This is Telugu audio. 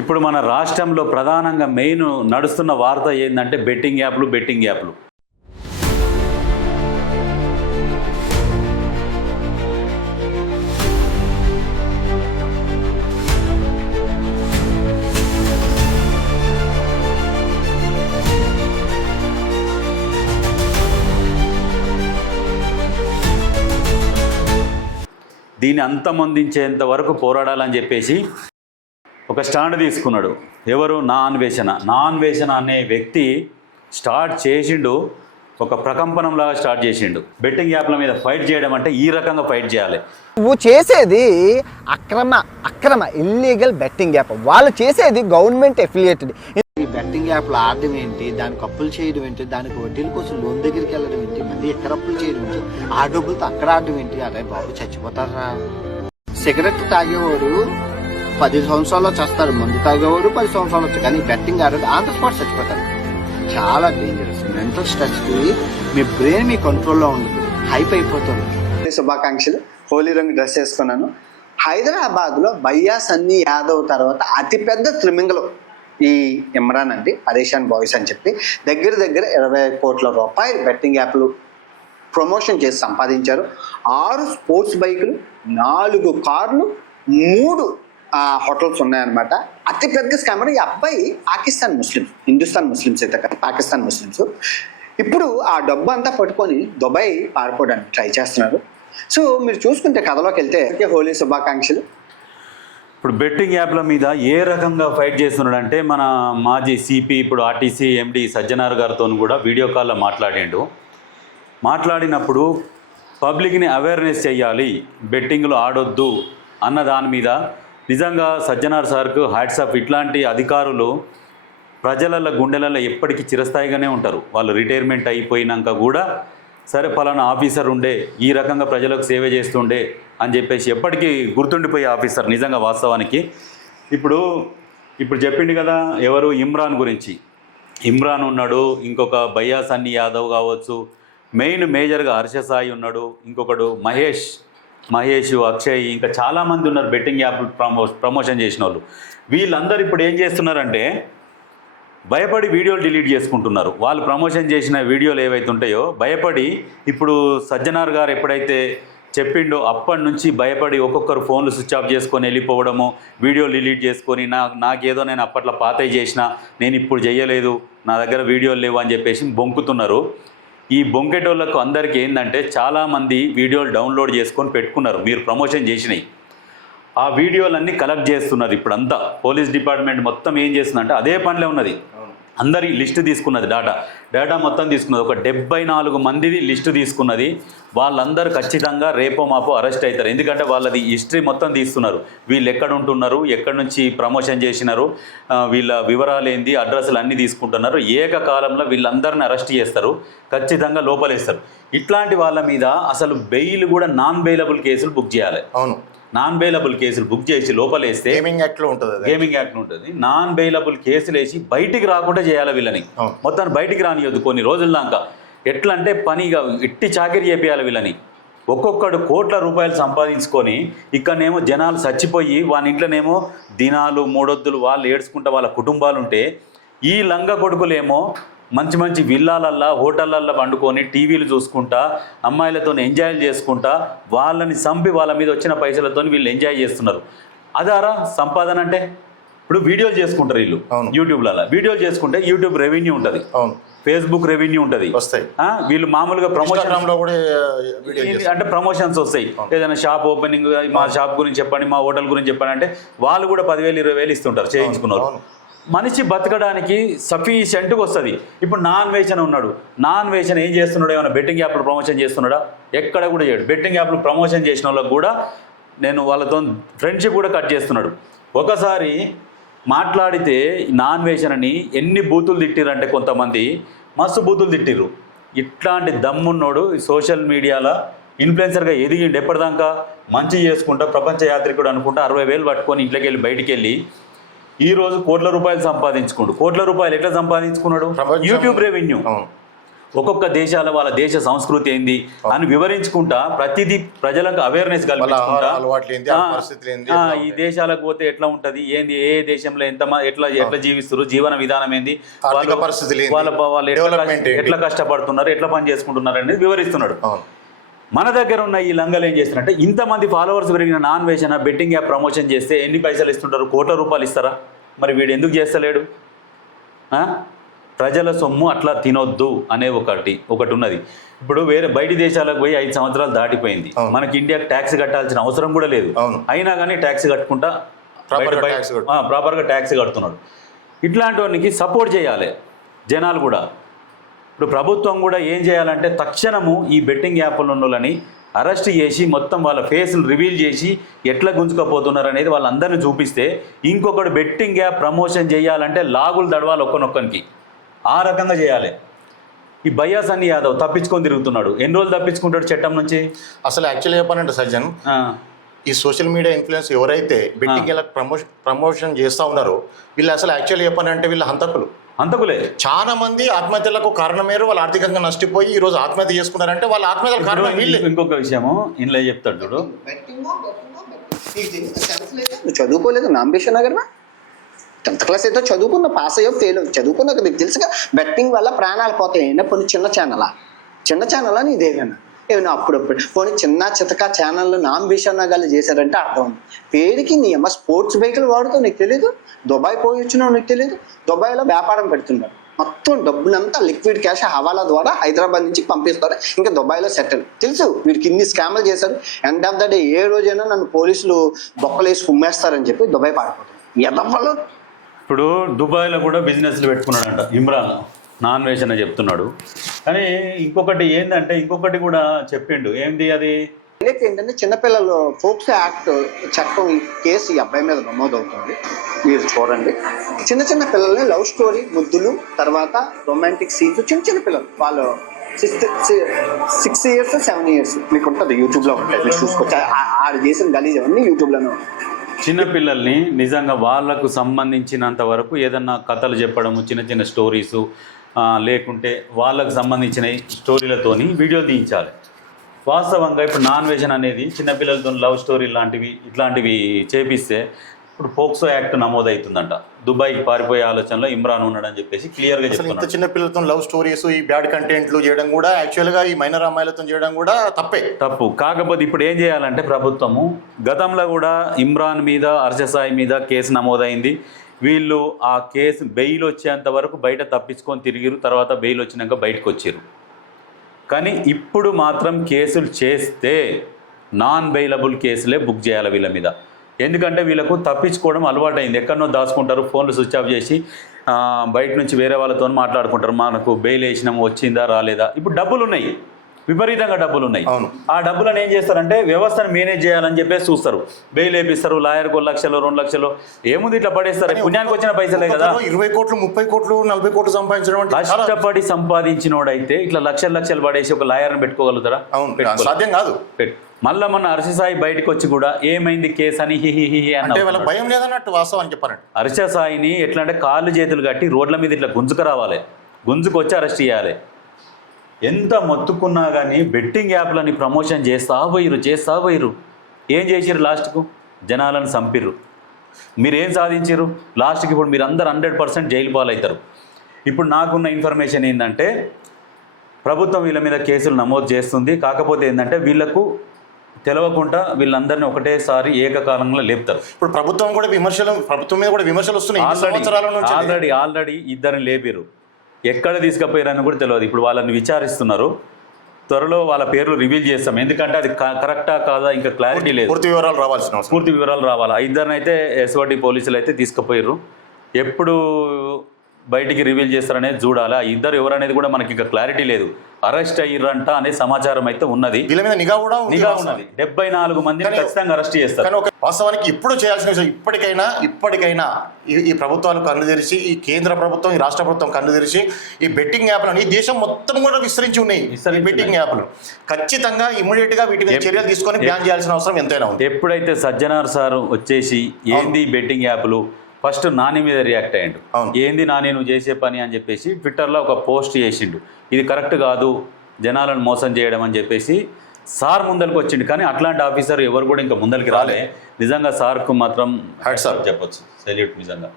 ఇప్పుడు మన రాష్ట్రంలో ప్రధానంగా మెయిన్ నడుస్తున్న వార్త ఏంటంటే బెట్టింగ్ యాప్లు. దీన్ని అంతమొందించేంత వరకు పోరాడాలని చెప్పేసి ఒక స్టాండ్ తీసుకున్నాడు. ఎవరు? నా అన్వేషణ అనే వ్యక్తి స్టార్ట్ చేసిండు. ఒక ప్రకంపనంలాగా స్టార్ట్ చేసిండు. బెట్టింగ్ యాప్ల మీద ఫైట్ చేయడం అంటే ఈ రకంగా ఫైట్ చేయాలి. నువ్వు చేసేది అక్రమ ఇల్లీగల్ బెట్టింగ్ యాప్. వాళ్ళు చేసేది గవర్నమెంట్ ఎఫిలియేటెడ్. ఈ బెట్టింగ్ యాప్లు ఆడడం ఏంటి, దానికి అప్పులు చేయడం ఏంటి, దానికి వడ్డీల కోసం లోన్ దగ్గరికి వెళ్ళడం ఏంటి, మళ్ళీ ఎక్కడ అప్పులు చేయడం ఏంటి, ఆ డబ్బులతో అక్కడ ఆడడం ఏంటి? అరే బాబు చచ్చిపోతారా? సిగరెట్ తాగేవాడు 10 సంవత్సరాల్లో చేస్తారు, మందు తాగేవాడు 10 సంవత్సరాలు వచ్చాయి. కానీ బెట్టింగ్ ఆడేది ఆన్ ద స్పాట్ చచ్చిపోతారు. చాలా డేంజరస్. మెంటల్ స్ట్రెస్ కి మీ బ్రెయిన్ మీ కంట్రోల్లో ఉండదు, హైప్ అయిపోతుంది. శుభాకాంక్షలు. హోలీ రంగు డ్రెస్ వేసుకున్నాను. హైదరాబాద్ లో భయ్యా సన్నీ యాదవ్ తర్వాత అతిపెద్ద త్రిమింగలు ఈ ఇమ్రాన్ అండి, పరేషాన్ బాయ్స్ అని చెప్పి దగ్గర 20 కోట్ల రూపాయలు బెట్టింగ్ యాప్లు ప్రమోషన్ చేసి సంపాదించారు. 6 స్పోర్ట్స్ బైకులు, 4 కార్లు, 3 హోటల్స్ ఉన్నాయన్నమాట. అతిపెద్ద స్కామర్ ఈ అబ్బాయి. పాకిస్తాన్ ముస్లిమ్స్, హిందుస్థాన్ ముస్లిమ్స్ అయితే కదా, పాకిస్తాన్ ముస్లిమ్స్. ఇప్పుడు ఆ డబ్బు అంతా పట్టుకొని దుబాయ్ పారిపోవడానికి ట్రై చేస్తున్నారు. సో మీరు చూసుకుంటే కథలోకి వెళ్తే హోలీ శుభాకాంక్షలు. ఇప్పుడు బెట్టింగ్ యాప్ల మీద ఏ రకంగా ఫైట్ చేస్తున్నాడంటే మన మాజీ సిపి, ఇప్పుడు ఆర్టీసీ ఎండి సజ్జనార్ గారితో కూడా వీడియో కాల్లో మాట్లాడినప్పుడు పబ్లిక్ని అవేర్నెస్ చేయాలి, బెట్టింగ్లు ఆడొద్దు అన్న దాని మీద నిజంగా సజ్జనార్ సార్కు హ్యాట్స్ ఆఫ్. ఇట్లాంటి అధికారులు ప్రజల గుండెలలో ఎప్పటికీ చిరస్థాయిగానే ఉంటారు. వాళ్ళు రిటైర్మెంట్ అయిపోయినాక కూడా సరే పలానా ఆఫీసర్ ఉండే, ఈ రకంగా ప్రజలకు సేవ చేస్తుండే అని చెప్పేసి ఎప్పటికీ గుర్తుండిపోయే ఆఫీసర్ నిజంగా వాస్తవానికి. ఇప్పుడు చెప్పిండు కదా ఎవరు, ఇమ్రాన్ గురించి. ఇమ్రాన్ ఉన్నాడు, ఇంకొక భయ్యా సన్నీ యాదవ్ కావచ్చు, మేజర్గా హర్ష సాయి ఉన్నాడు, ఇంకొకడు మహేష్, అక్షయ్, ఇంకా చాలామంది ఉన్నారు బెట్టింగ్ యాప్ ప్రమోషన్ చేసిన వాళ్ళు. వీళ్ళందరూ ఇప్పుడు ఏం చేస్తున్నారంటే భయపడి వీడియోలు డిలీట్ చేసుకుంటున్నారు. వాళ్ళు ప్రమోషన్ చేసిన వీడియోలు ఏవైతే ఉంటాయో భయపడి, ఇప్పుడు సజ్జనార్ గారు ఎప్పుడైతే చెప్పిండో అప్పటి నుంచి భయపడి ఒక్కొక్కరు ఫోన్లు స్విచ్ ఆఫ్ చేసుకొని వెళ్ళిపోవడము, వీడియోలు డిలీట్ చేసుకొని నాకేదో నేను అప్పట్లో పాతయి చేసిన, నేను ఇప్పుడు చేయలేదు, నా దగ్గర వీడియోలు లేవు అని చెప్పేసి బొంకుతున్నారు. ఈ బొంకెటోళ్ళకు అందరికీ ఏంటంటే చాలామంది వీడియోలు డౌన్లోడ్ చేసుకొని పెట్టుకున్నారు మీరు ప్రమోషన్ చేసినాయి. ఆ వీడియోలన్నీ కలెక్ట్ చేస్తున్నారు. ఇప్పుడు అంతా పోలీస్ డిపార్ట్మెంట్ మొత్తం ఏం చేస్తుందంటే అదే పనిలో ఉన్నది. అందరి లిస్టు తీసుకున్నది, డేటా మొత్తం తీసుకున్నది. ఒక 74 మందిది లిస్టు తీసుకున్నది. వాళ్ళందరూ ఖచ్చితంగా రేపో మాపో అరెస్ట్ అవుతారు. ఎందుకంటే వాళ్ళది హిస్టరీ మొత్తం తీస్తున్నారు. వీళ్ళు ఎక్కడ ఉంటున్నారు, ఎక్కడి నుంచి ప్రమోషన్ చేసినారు, వీళ్ళ వివరాలు ఏంది, అడ్రస్లు అన్నీ తీసుకుంటున్నారు. ఏకకాలంలో వీళ్ళందరిని అరెస్ట్ చేస్తారు, ఖచ్చితంగా లోపలేస్తారు. ఇట్లాంటి వాళ్ళ మీద అసలు బెయిల్ కూడా నాన్ బెయిలబుల్ కేసులు బుక్ చేయాలి. అవును, నాన్ బెయిలబుల్ కేసులు బుక్ చేసి లోపలేస్తే గేమింగ్ యాక్ట్లో ఉంటుంది. నాన్ బెయిలబుల్ కేసులు వేసి బయటికి రాకుండా చేయాలి వీళ్ళని. మొత్తాన్ని బయటికి రానియొద్దు కొన్ని రోజుల దాకా. ఎట్లా అంటే పనిగా ఇట్టి చాకిరి చేపియాలి వీళ్ళని. ఒక్కొక్కడు కోట్ల రూపాయలు సంపాదించుకొని ఇక్కడనేమో జనాలు చచ్చిపోయి వాళ్ళ ఇంట్లోనేమో దినాలు 3 వద్దులు వాళ్ళు ఏడ్చుకుంటా వాళ్ళ కుటుంబాలు ఉంటే, ఈ లంగ కొడుకులేమో మంచి విల్లాలల్లా హోటళ్ళల్లో వండుకొని టీవీలు చూసుకుంటా అమ్మాయిలతో ఎంజాయ్ చేసుకుంటా వాళ్ళని చంపి వాళ్ళ మీద వచ్చిన పైసలతో వీళ్ళు ఎంజాయ్ చేస్తున్నారు. అదారా సంపాదన అంటే? ఇప్పుడు వీడియోలు చేసుకుంటారు వీళ్ళు యూట్యూబ్లలో. వీడియోలు చేసుకుంటే యూట్యూబ్ రెవెన్యూ ఉంటుంది, ఫేస్బుక్ రెవెన్యూ ఉంటుంది, వీళ్ళు మామూలుగా ప్రమోషన్ అంటే ప్రమోషన్స్ వస్తాయి. ఏదైనా షాప్ ఓపెనింగ్, మా షాప్ గురించి చెప్పండి, మా హోటల్ గురించి చెప్పండి అంటే వాళ్ళు కూడా 10,000-20,000 ఇస్తుంటారు చేయించుకున్నారు. మనిషి బతకడానికి సఫిషియెంట్గా వస్తుంది. ఇప్పుడు నాన్ వేషన్ ఏం చేస్తున్నాడు? ఏమైనా బెట్టింగ్ యాప్లు ప్రమోషన్ చేస్తున్నాడా? ఎక్కడ కూడా చేయడు. బెట్టింగ్ యాప్లు ప్రమోషన్ చేసిన వాళ్ళకు కూడా నేను వాళ్ళతో ఫ్రెండ్షిప్ కూడా కట్ చేస్తున్నాడు. ఒకసారి మాట్లాడితే నాన్ వేషన్ అని ఎన్ని బూతులు తిట్టిరంటే కొంతమంది మస్తు బూతులు తిట్టిర్రు. ఇట్లాంటి దమ్మున్నోడు సోషల్ మీడియాలో ఇన్ఫ్లుయెన్సర్గా ఎదిగిండు. ఎప్పటిదాకా మంచి చేసుకుంటా ప్రపంచ యాత్రికుడు అనుకుంటా 60,000 పట్టుకొని ఇంట్లోకి వెళ్ళి బయటికి వెళ్ళి ఈరోజు కోట్ల రూపాయలు సంపాదించుకోండు. కోట్ల రూపాయలు ఎట్లా సంపాదించుకున్నాడు? YouTube revenue. ఒక్కొక్క దేశాల వాళ్ళ దేశ సంస్కృతి ఏంది అని వివరించుకుంటా ప్రతిదీ ప్రజలకు అవేర్నెస్ కల్పించుకుంటా ఈ దేశాలకు పోతే ఎట్లా ఉంటది ఏంది, ఏ దేశంలో ఎట్లా జీవిస్తారు, జీవన విధానం ఏంది, వాళ్ళు ఎట్లా కష్టపడుతున్నారు, ఎట్లా పని చేసుకుంటున్నారు అనేది వివరిస్తున్నాడు. మన దగ్గర ఉన్న ఈ లంగలు ఏం చేస్తారంటే ఇంతమంది ఫాలోవర్స్ పెరిగిన నాన్ వేషన్ బెట్టింగ్ యాప్ ప్రమోషన్ చేస్తే ఎన్ని పైసలు ఇస్తుంటారు? కోట్ల రూపాయలు ఇస్తారా? మరి వీడు ఎందుకు చేస్తలేడు? ప్రజల సొమ్ము అట్లా తినొద్దు అనే ఒకటి ఉన్నది. ఇప్పుడు వేరే బయటి దేశాలకు పోయి 5 సంవత్సరాలు దాటిపోయింది, మనకి ఇండియాకి ట్యాక్స్ కట్టాల్సిన అవసరం కూడా లేదు, అయినా కానీ ట్యాక్స్ కట్టుకుంటా ప్రాపర్గా ట్యాక్స్ కడుతున్నాడు. ఇట్లాంటి వానికి సపోర్ట్ చేయాలి జనాలు కూడా. ఇప్పుడు ప్రభుత్వం కూడా ఏం చేయాలంటే తక్షణము ఈ బెట్టింగ్ యాప్లు ఉన్నోళ్ళని అరెస్ట్ చేసి మొత్తం వాళ్ళ ఫేస్లు రివీల్ చేసి ఎట్లా గుంజుకపోతున్నారు అనేది వాళ్ళందరినీ చూపిస్తే, ఇంకొకటి బెట్టింగ్ యాప్ ప్రమోషన్ చేయాలంటే లాగులు దడవాలి ఒక్కనొక్కనికి, ఆ రకంగా చేయాలి. ఈ బయ్యా సన్నీ యాదవ్ తప్పించుకొని తిరుగుతున్నాడు, ఎన్ని రోజులు తప్పించుకుంటాడు చట్టం నుంచి? అసలు యాక్చువల్లీ చెప్పానంటే సజ్జన్, ఈ సోషల్ మీడియా ఇన్ఫ్లుయెన్స్ ఎవరైతే బెట్టింగ్ యాప్ ప్రమోషన్ చేస్తూ ఉన్నారో వీళ్ళు అసలు యాక్చువల్లీ చెప్పానంటే వీళ్ళు హంతకులే. చాలా మంది ఆత్మహత్యలకు కారణం వేరు, వాళ్ళు ఆర్థికంగా నష్టపోయి ఈ రోజు ఆత్మహత్య చేసుకున్నారంటే వాళ్ళ ఆత్మహత్యల కారణం వీళ్ళు. ఇంకొక విషయము ఇంట్లో చెప్తాడు చూడు, చదువుకోలేదు నాంబేషన్ నగర్ 10th క్లాస్ అయితే చదువుకున్న, పాస్ అయ్యో ఫెయిల్ చదువుకున్నాక నీకు తెలుసుగా బెట్టింగ్ వల్ల ప్రాణాలు పోతాయి. పోనీ చిన్న ఛానల్ అని ఇదేమైనా ఏమైనా అప్పుడప్పుడు పోనీ చిన్న చితక ఛానళ్ళు నాంబేషన్ నగర్లు చేశారంటే అర్థం ఉంది. పేరుకి నీ అమ్మ స్పోర్ట్స్ బైకులు వాడుతావు నీకు తెలీదు, దుబాయ్ పోయి వచ్చినావు నీకు తెలీదు, దుబాయ్లో వ్యాపారం పెడుతున్నారు, మొత్తం డబ్బునంతా లిక్విడ్ క్యాష్ హవాలా ద్వారా హైదరాబాద్ నుంచి పంపిస్తారు, ఇంకా దుబాయ్లో సెటిల్. తెలుసు వీడికి ఇన్ని స్కామ్లు చేశారు. ఎండ్ ఆఫ్ ద డే ఏ రోజైనా నన్ను పోలీసులు బొక్కలేసి కుమ్మేస్తారని చెప్పి దుబాయ్ పారిపోతారు ఎదవ్వలు. ఇప్పుడు దుబాయ్లో కూడా బిజినెస్లు పెట్టుకున్నాడంట ఇమ్రాన్, నాన్ వేషన్ అని చెప్తున్నాడు. కానీ ఇంకొకటి కూడా చెప్పిండు, ఏంటి అది ఏంటంటే చిన్నపిల్లలు ఫోక్స్ యాక్ట్ చట్టం కేసు ఈ అబ్బాయి మీద నమోదవుతుంది. మీరు చూడండి, చిన్న పిల్లల్ని లవ్ స్టోరీ ముద్దులు, తర్వాత రొమాంటిక్ సీన్స్, చిన్న పిల్లలు వాళ్ళు 6 years 7 years మీకు ఉంటుంది, యూట్యూబ్లో ఉంటుంది, మీరు చూసుకోవచ్చు. ఆడు చేసిన గలీజ్ అవన్నీ యూట్యూబ్లోనే. చిన్నపిల్లల్ని నిజంగా వాళ్ళకు సంబంధించినంత వరకు ఏదన్నా కథలు చెప్పడము, చిన్న స్టోరీసు, లేకుంటే వాళ్ళకు సంబంధించిన స్టోరీలతోని వీడియోలు తీయించాలి. వాస్తవంగా ఇప్పుడు నాన్ వేషన్ అనేది చిన్నపిల్లలతో లవ్ స్టోరీ ఇట్లాంటివి చేపిస్తే ఇప్పుడు పోక్సో యాక్ట్ నమోదవుతుందంట. దుబాయ్కి పారిపోయే ఆలోచనలో ఇమ్రాన్ ఉన్నాడని చెప్పేసి క్లియర్గా చెప్తున్నారు. చిన్న పిల్లలతో లవ్ స్టోరీస్, ఈ బ్యాడ్ కంటెంట్లు చేయడం కూడా యాక్చువల్గా ఈ మైనర్ అమ్మాయిలతో చేయడం కూడా తప్పు. కాకపోతే ఇప్పుడు ఏం చేయాలంటే ప్రభుత్వము, గతంలో కూడా ఇమ్రాన్ మీద, అర్షసాయి మీద కేసు నమోదైంది. వీళ్ళు ఆ కేసు బెయిల్ వచ్చేంత వరకు బయట తప్పించుకొని తిరిగిరు, తర్వాత బెయిల్ వచ్చినాక బయటకు వచ్చారు. కానీ ఇప్పుడు మాత్రం కేసులు చేస్తే నాన్ బెయిలబుల్ కేసులే బుక్ చేయాలి వీళ్ళ మీద. ఎందుకంటే వీళ్ళకు తప్పించుకోవడం అలవాటైంది, ఎక్కడనో దాచుకుంటారు, ఫోన్లు స్విచ్ ఆఫ్ చేసి బయట నుంచి వేరే వాళ్ళతో మాట్లాడుకుంటారు, మనకు బెయిల్ వేసినాము వచ్చిందా రాలేదా. ఇప్పుడు డబ్బులు ఉన్నాయి, విపరీతంగా డబ్బులు ఉన్నాయి. ఆ డబ్బులను ఏం చేస్తారంటే వ్యవస్థను మేనేజ్ చేయాలని చెప్పేసి చూస్తారు, బెయిల్ వేపిస్తారు, లాయర్కు 1 లక్షలు 2 లక్షలు ఏముంది ఇట్లా పడేస్తారు. పుణ్యానికి వచ్చిన పైసలే కదా. 20 కోట్లు 30 కోట్లు 40 కోట్లు సంపాదించడం, కష్టపడి సంపాదించినోడైతే ఇట్లా లక్షలు పడేసి ఒక లాయర్ని పెట్టుకోగలుగుతారా? సాధ్యం కాదు. మళ్ళీ మన అర్షసాయి బయటకు వచ్చి కూడా ఏమైంది కేసు అని హిహి అంటే భయం లేదన్నట్టు వాస్తవం చెప్పారండి. అర్షసాయిని ఎట్లా అంటే కాళ్ళు చేతులు కట్టి రోడ్ల మీద ఇట్లా గుంజుకు వచ్చి అరెస్ట్ చేయాలి. ఎంత మొత్తుకున్నా కానీ బెట్టింగ్ యాప్లని ప్రమోషన్ చేస్తా పోయిరు. ఏం చేసిరు? లాస్ట్కు జనాలను చంపిర్రు. మీరేం సాధించారు? లాస్ట్కి ఇప్పుడు మీరు అందరు 100% జైలు పాలవుతారు. ఇప్పుడు నాకున్న ఇన్ఫర్మేషన్ ఏంటంటే ప్రభుత్వం వీళ్ళ మీద కేసులు నమోదు చేస్తుంది. కాకపోతే ఏంటంటే వీళ్ళకు తెలవకుండా వీళ్ళందరినీ ఒకటేసారి ఏకకాలంలో లేపుతారు. ఇప్పుడు ప్రభుత్వం మీద కూడా విమర్శలు వస్తున్నాయి. ఆల్రెడీ ఇద్దరిని లేపారు. ఎక్కడ తీసుకుపోయారని కూడా తెలియదు. ఇప్పుడు వాళ్ళని విచారిస్తున్నారు. త్వరలో వాళ్ళ పేర్లు రివీల్ చేస్తాం, ఎందుకంటే అది కరెక్టా కాదా ఇంకా క్లారిటీ లేదు. పూర్తి వివరాలు రావాలి. ఇద్దరిని అయితే ఎస్ఓటి పోలీసులు అయితే తీసుకుపోయారు. ఎప్పుడు బయటికి రివీల్ చేస్తారనేది చూడాలి. ఆ ఇద్దరు ఎవరనేది కూడా మనకి ఇంకా క్లారిటీ లేదు. అరెస్ట్ అయ్యారంట అనే సమాచారం అయితే ఉన్నది. వీళ్ళ మీద నిఘా ఉన్నది. 74 మందిని ఖచ్చితంగా అరెస్ట్ చేస్తారు. వాస్తవానికి ఇప్పుడు చేయాల్సిన విషయం ఇప్పటికైనా ఈ ప్రభుత్వాలు కన్ను తెరిచి, ఈ కేంద్ర ప్రభుత్వం, ఈ రాష్ట్ర ప్రభుత్వం కన్ను తెరిచి ఈ బెట్టింగ్ యాప్లను ఈ దేశం మొత్తం కూడా విస్తరించి ఉన్నాయి. ఈ బెట్టింగ్ యాప్లు ఖచ్చితంగా ఇమ్మీడియట్ గా వీటి మీద చర్యలు తీసుకొని బ్యాన్ చేయాల్సిన అవసరం ఎంతైనా ఉంది. ఎప్పుడైతే సజ్జనార్ సార్ వచ్చేసి ఏంది బెట్టింగ్ యాప్లు, ఫస్ట్ నాని మీద రియాక్ట్ అయ్యిండు. అవును. ఏంది నాని నువ్వు చేసే పని అని చెప్పేసి ట్విట్టర్లో ఒక పోస్ట్ చేసిండు. ఇది కరెక్ట్ కాదు, జనాలను మోసం చేయడం అని చెప్పేసి సార్ ముందరికి వచ్చిండు. కానీ అట్లాంటి ఆఫీసర్ ఎవరు కూడా ఇంకా ముందరికి రాలే. నిజంగా సార్కు మాత్రం హ్యాట్స్ ఆఫ్ చెప్పొచ్చు, సెల్యూట్ నిజంగా.